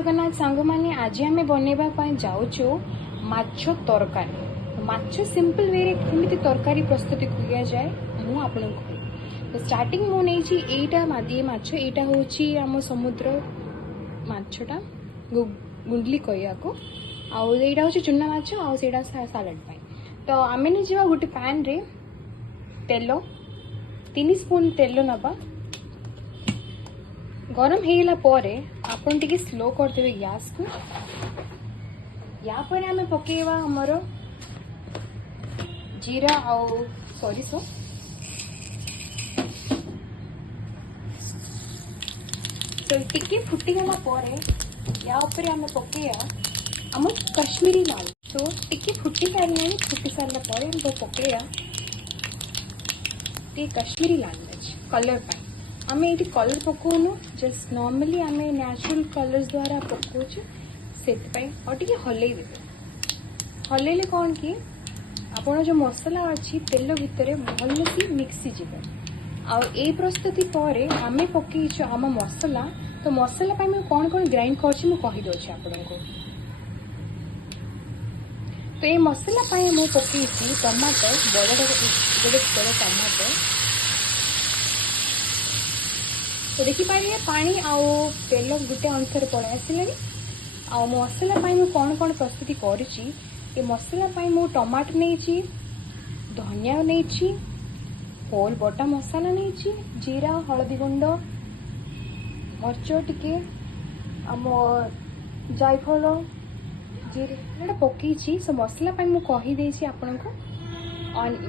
जगन्नाथ सांग मैंने आज आम बनवा जाऊँ माछ तरकारी। माछ सिंपल वे केमी तरकारी प्रस्तुत किया जाए मुझे आपन तो स्टार्टिंग मुझे एटा ये माछ यहाँ हूँ आम समुद्र माछटा गुंडली कहिया को आईटा हूँ चुना माछ आईटा सालाड तो आम नहीं गोटे पैन रे तेल 3 स्पून तेल नबा गरम होगा पर आपन टिके स्लो करदे गैस को या पर आम पकेवा हमर जीरा आउ सोरिष तो टिके फुटीगला पर या ऊपर आम पकेया आम कश्मीरी लाल तो टिके फुटी सारे फुटी सारा पर आम पकेया कश्मीरी लाल मिर्च कलर पाई आम ये कलर पकाउनु जस्ट नॉर्मली आम नेचुरल कलर्स द्वारा पकाउछु से और टे हल्ले कौन कि आपण जो मसला अच्छी तेल भितर भल से मिक्सी जीव आ प्रस्तुति पर आम पकईचु आम मसला तो मसला कौन कौन ग्राइंड करछि कहीदे आपण को तो ये मसला मुझे पकई टमाटर बड़ टमाटर तो देखिपारे पानी आउ तेल गोटे अनुसार पड़े आसला आ मसला मुझे कौन कौन प्रस्तुति करुच्ची ये मसला मुझे टमाटर नहीं धनिया नहीं होल बटा मसाला नहीं जीरा हलदी गुंड मर्च टिके आम जायफल जीरा पकई सो मसला मुझे कहीदे आपण को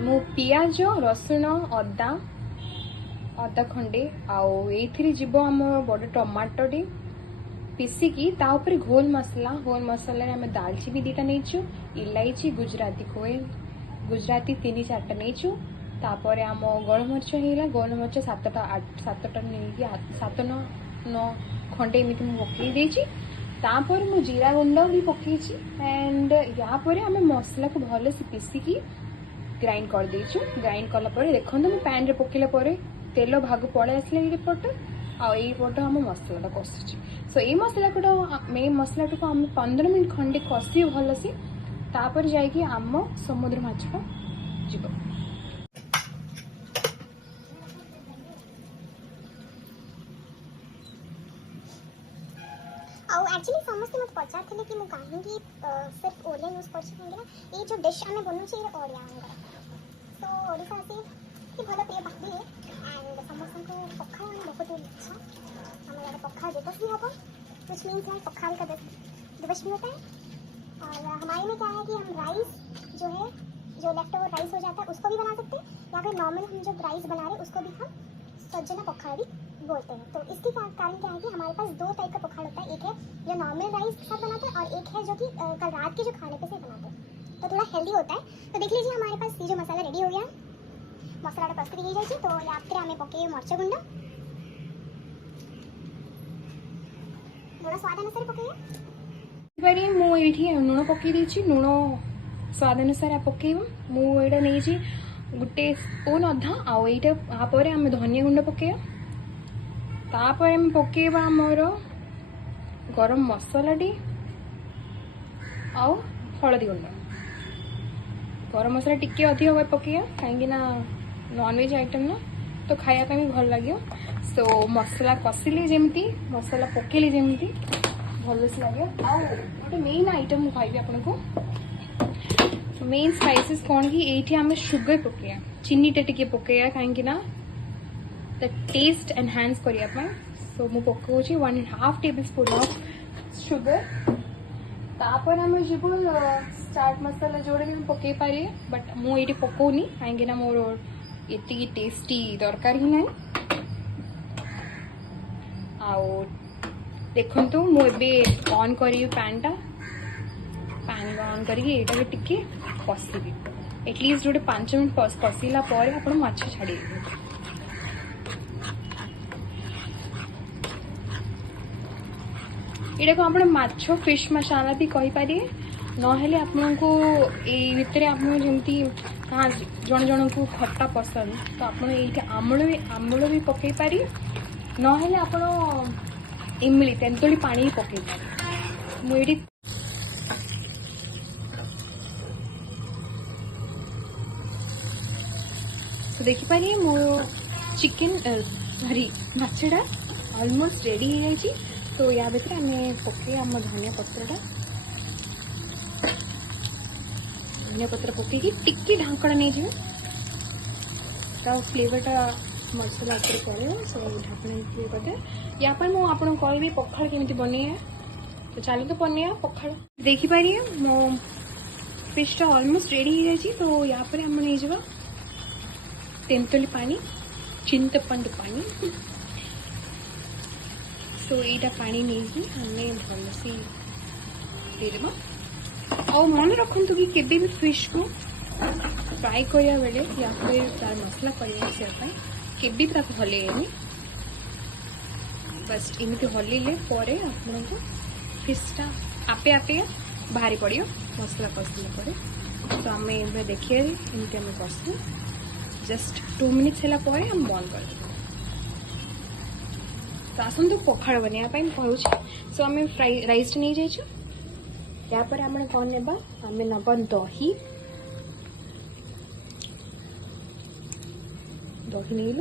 मु पियाज रसुण अदा अदा खंडे आउ जीव आम बड़ टमाटर टे पिसिकी ताऊपर घोल मसला आम दालचीनी 2टा नहीं इलायची गुजराती खोल गुजराती 3-4टा नहीं तापर आम गोलमरीच है गोलमरीच 7टा नहीं 7-9 खंडे एमती मुझे पकई तापर मु जीरा गुंड भी पकई एंड या पर आम मसला को भल से पिसिकी ग्राइंड कर देचु ग्राइंड कला देखो मुझे पैन रे पकेला तेल भाग पड़े आसला ये पट आईपट आम मसला कषुची सो ये मसला को मसला को आम 15 मिनट खंडे कषि भल से तापर जाइए आम समुद्र माछटा जीव एक्चुअली समस्त मत पचार कि कहीं सिर्फ ओडिया यूज कर ये जो डिश आम बनूचे ओडिया तो ओडिशा से कि भल प्रिय भाभी एंड समस्त को पखाल बहुत अच्छा हमारे पखाल दिवस भी हम विच मीन्स है पखाल का दिवस भी होता है और हमारे में क्या है कि हम राइस जो है जो लेफ्ट ओवर राइस हो जाता है उसको भी बना सकते हैं या फिर नॉर्मल हम जब राइस बना रहे हैं उसको भी हम सज्जना पखाल भी बोलते हैं। तो इसके कारण क्या है कि हमारे पास 2 टाइप का पखाल होता है, एक है जो नॉर्मल राइस के साथ बनाते हैं और एक है जो कि कल रात के जो खाने पे से बनाते हैं तो थोड़ा हेल्दी होता है। तो देख लीजिए हमारे पास ये जो मसाला रेडी हो गया मसला प्रस्तुत की जाए तो रात आम पकई मर्च गुंड लुण स्वाद अनुसार पकई मुझे लुण पकई लुण स्वाद अनुसार पकेब मुझे नहीं गोटे स्पून अधा आपर आम धनिया गुंड पकेया तापर आम पकेबा आमर गरम मसला टी आउ हलदी गुंड गरम मसला टिके अधिक पकेया कहीं नॉनवेज आइटम ना तो खायापी भी भल लगे सो मसला कषिले जमी मसला पकेले जमी भल से लगे गोटे मेन आइटम कहबी आपन को मेन स्पाइसेस कौन कि ये आम सुगर पकेया चीनीटा टिके पकेया कहीं द टेस्ट एनहांस करने सो मु पकाउछि 1.5 टेबल स्पून ऑफ सुगर तापर आम जीव चाट मसाला जोड़े भी पकई पारे बट मुझे पकाउनी कहीं मोर ये टेस्टी दरकार ही ना आउ देखु मुझे ऑन करी पैन पैन ऑन करके टिके कषिबी एटलिस्ट गोटे 5 मिनट कषिला पर आप माछ छाड़ी यहाँ को आप माछ फिश मसाला भी कहींपारे नहेले आपन को ये भितर आपमती कहाँ जन जन को खट्टा पसंद तो आप आमूल भी पकई पारे नहेले आप इमली तेंतुली पानी पकई पारे मुझे तो देखिपारे मो चिकेन सॉरी माछटा ऑलमोस्ट रेडी हो जाए। तो या भितर आम पकई आम धनिया पत्रटा धनिया पत्र पकईकि टिके ढांकड़ा नहीं जाए तो फ्लेवरटा मसला ऊपर पड़े सो ढाकना करदे। या पर मुझे आपको कहबी पखाड़ केमी बन तो चलो तो बनिया पखाड़ देखिपारे मो फिशटा ऑलमोस्ट रेडी हो जाए। तो या पर आम नहीं जावा तेंतुली पानी चिंतपंड पानी तो यहीटा पानी नहीं आम भलसे देदेमा। और मन रखु कि केबे भी फिश को फ्राए करिया बेले या फिर तार मसला करने केबे भी ताको हलेनी बस एमती हलेले परे आपको फिशटा आपे आपे बाहरी पड़ियो मसला कषिले पड़े। तो आम देखिए एमती आम कषु जस्ट 2 मिनिट्स है हम बंद कर तो आसतु पखाड़ बनवाई कहूँ। सो आम फ्राई राइस नहीं जाइए यापर आम कौन नेबा आम नबा दही दही नहीं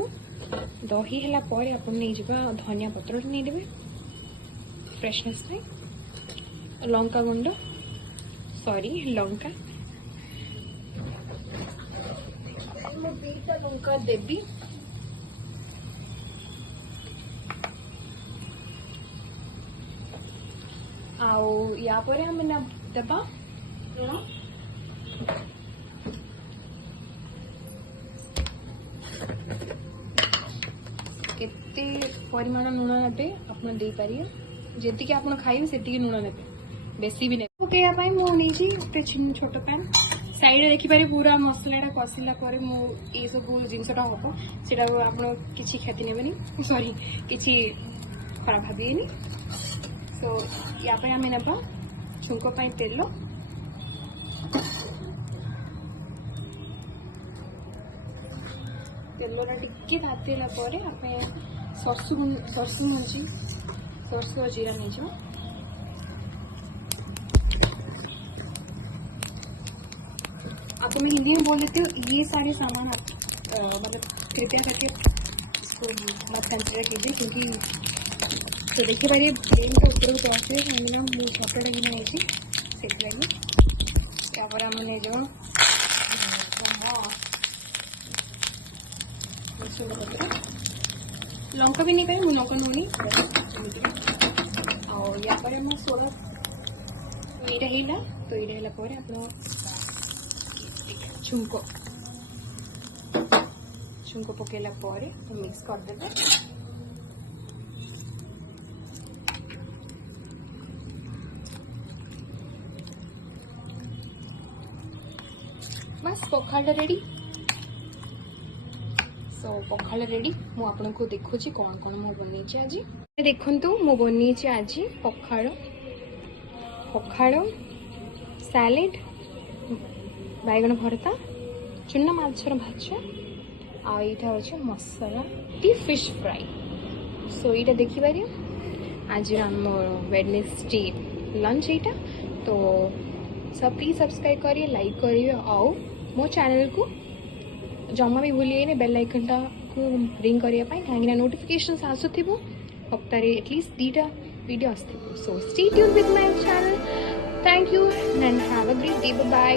दही है आप नहीं जावा धनिया पत्र नहीं देवे फ्रेशनेस लंका गुंड सॉरी लंका लंका देवी आउ या पर हम ना दबा केते परिमाण लुण ने आप दे पारे जी आप खाइबे से लुण ने बेसी भी नहीं पकड़ा मुझे छोट पैन साइड देखिपारे पूरा मसलाटा कषिला ये सब जिनसटा हम से आप किसी क्षति ने सॉरी किसी खराब भाविए। सो या आम ना छुंक तेल तेलटा टिके तातीला सरसु मंजी सरसु और जीरा नहीं जाओ आपको मैं हिंदी में बोल देती हूँ ये सारे सामान आप मतलब कृपया करके इसको मत कंसिडर कीजिए क्योंकि तो देखिए भाई फ्लेम को ऊपर को पहुँचे हम मुझे छपटा कि नहीं से लगे यापर हमने जो लंका भी नहीं करें मुझे लंका नोनी और या पर हम सोला ये तो ये आप छुंक पकेला मिक्स करदे बस पखाड़ा रेडी। सो पखाड़ा रेडी मु आपको देखुची कौन कौन मो बनी आज देखु मो बनी आज पखाड़ पखाड़ सैलेड बैगन भरता चुना माछर भाजा आईटा अच्छे मसला टी फिश फ्राई। सो ये देखिपारे आज आम वेडनेसडे लंच यहाँ तो सब प्लीज सब्सक्राइब करिए लाइक करिए और मो चैनल को जमा भी भूलिए बेल आइकनटा को रिंग करने कहीं नोटिफिकेशन आसुव हफ्ताह एटलिस्ट 2टा वीडियो आसो। So stay tuned with my channel. Thank you and have a great day. Bye.